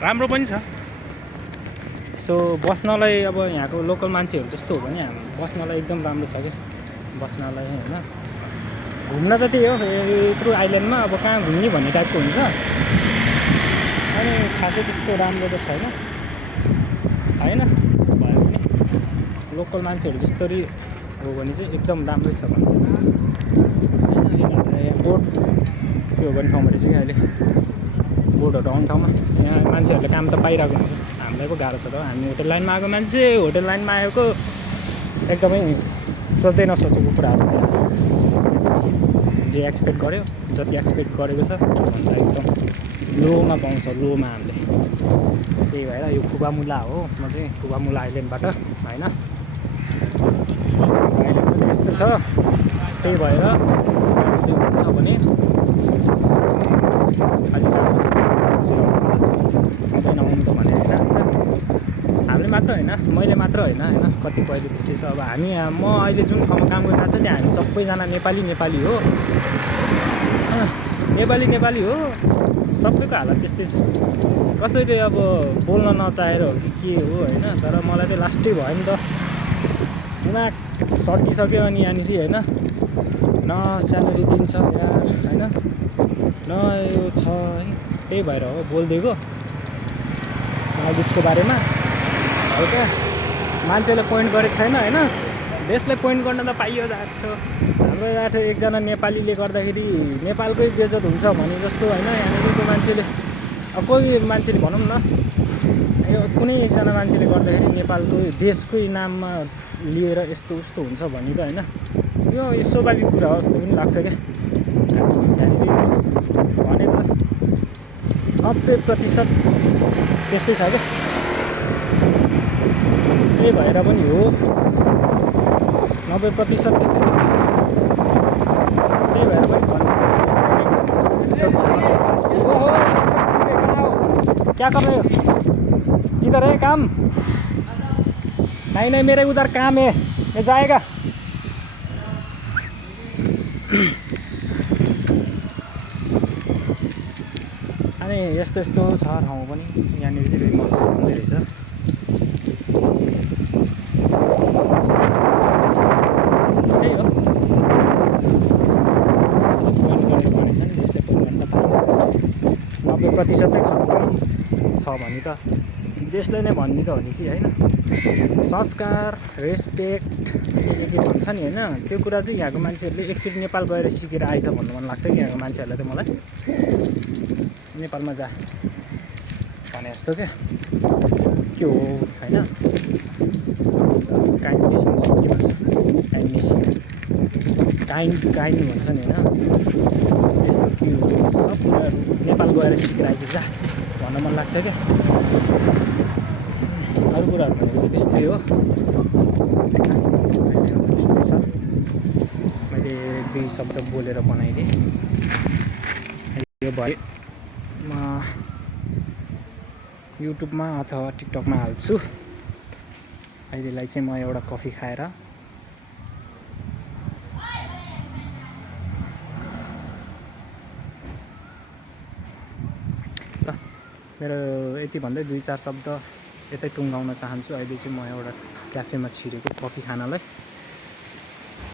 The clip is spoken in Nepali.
राम्रो पनि छ। सो बस्नलाई अब यहाँको लोकल मान्छेहरू जस्तो हो भने बस्नलाई एकदम राम्रो छ क्या बस्नलाई होइन। घुम्न त त्यही हो यत्रो आइल्यान्डमा अब कहाँ घुम्ने भन्ने टाइपको हुन्छ। अनि खासै त्यस्तो राम्रो त छैन होइन। भयो भने लोकल मान्छेहरू जस्तरी हो भने चाहिँ एकदम राम्रै छ भन्नु होइन। यहाँ बोर्ड के हो भने ठाउँमा रहेछ कि अहिले बोर्डहरू आउने ठाउँमा यहाँ मान्छेहरूले काम त पाइरहेको हुन्छ। हामीलाई पो गाह्रो छ त। हामी होटल लाइनमा आएको मान्छे होटल लाइनमा आएको एकदमै सोच्दै नसोचेको कुराहरू भइरहेको छ। जे एक्सपेक्ट गर्यो जति एक्सपेक्ट गरेको छ भन्दा एकदम लोमा पाउँछ लोमा हामीले। त्यही भएर यो खुबामुला हो। म चाहिँ खुबामुला आइल्यान्डबाट होइन। आइल्यान्डमा चाहिँ यस्तो छ। त्यही भएर त्यो हुन्छ भने अलिक राम्रो छ आउँदैन आउनु त भने होइन। हामीले मात्र होइन मैले मात्र होइन कतिपयले त्यस्तै छ। अब हामी म अहिले जुन ठाउँमा काम गरिरहेको छ त्यहाँ हामी सबैजना नेपाली हो। नेपाली हो। सबैको हालत त्यस्तै छ। कसैले अब बोल्न नचाहेर हो कि के हो होइन। तर मलाई चाहिँ लास्टै भयो नि त दिमाग सकिसक्यो। अनि यहाँनिर होइन न स्यालेरी दिन्छ यार होइन न यो छ है। त्यही भएर हो बोलिदिएको महादीपको बारेमा हो क्या। मान्छेले पोइन्ट गरेको छैन होइन। देशलाई पोइन्ट गर्न त पाइयो जाथ्यो। हाम्रो जाथ्यो एकजना नेपालीले गर्दाखेरि नेपालकै बेइज्जत हुन्छ भने जस्तो होइन। यहाँनिरको मान्छेले अब कोही मान्छेले भनौँ न यो कुनै एकजना मान्छेले गर्दाखेरि नेपालको देशकै नाममा लिएर यस्तो उस्तो हुन्छ भने त होइन यो स्वाभाविक कुरा हो जस्तो पनि लाग्छ क्या। यहाँनिर भनेको 90% त्यस्तै छ क्या। त्यही भएर पनि हो 90% त्यस्तै छ। त्यही भएर पनि क्या कर रहे हो इधर है काम नहीं मेरे उधर काम है ये जाएगा। अनि यस्तो छ ठाउँ पनि यहाँनिर चाहिँ मस्जिद हुँदै रहेछ। त्यही हो पोइन्ट गरेको भनेछ नि यसले पोइन्ट गर्न पाइन्छ। 90% नै खत्तम छ भने त देशलाई नै भन्ने त हो नि कि होइन। संस्कार रेस्पेक्ट के भन्छ नि होइन त्यो कुरा चाहिँ यहाँको मान्छेहरूले एकचोटि नेपाल गएर सिकेर आइज भन्नु मन लाग्छ कि यहाँको मान्छेहरूलाई त मलाई नेपालमा जा भने जस्तो क्या के हो होइन। काइन्डनेस भन्छ के भन्छ काइन्डनेस काइन्ड भन्छ नि होइन। त्यस्तो के हो सब कुराहरू नेपाल गएर सिकेर आइज जा भन्न मन लाग्छ क्या। अरू कुराहरू भनेको चाहिँ त्यस्तै हो त्यस्तै छ। मैले 2 शब्द बोलेर बनाइदिएँ यो भयो। म युट्युबमा अथवा टिकटकमा हाल्छु। अहिलेलाई चाहिँ म एउटा कफी खाएर ल मेरो यति भन्दै 2-4 शब्द यतै टुङ्गाउन चाहन्छु। अहिले चाहिँ म एउटा क्याफेमा छिरेको कफी खानलाई।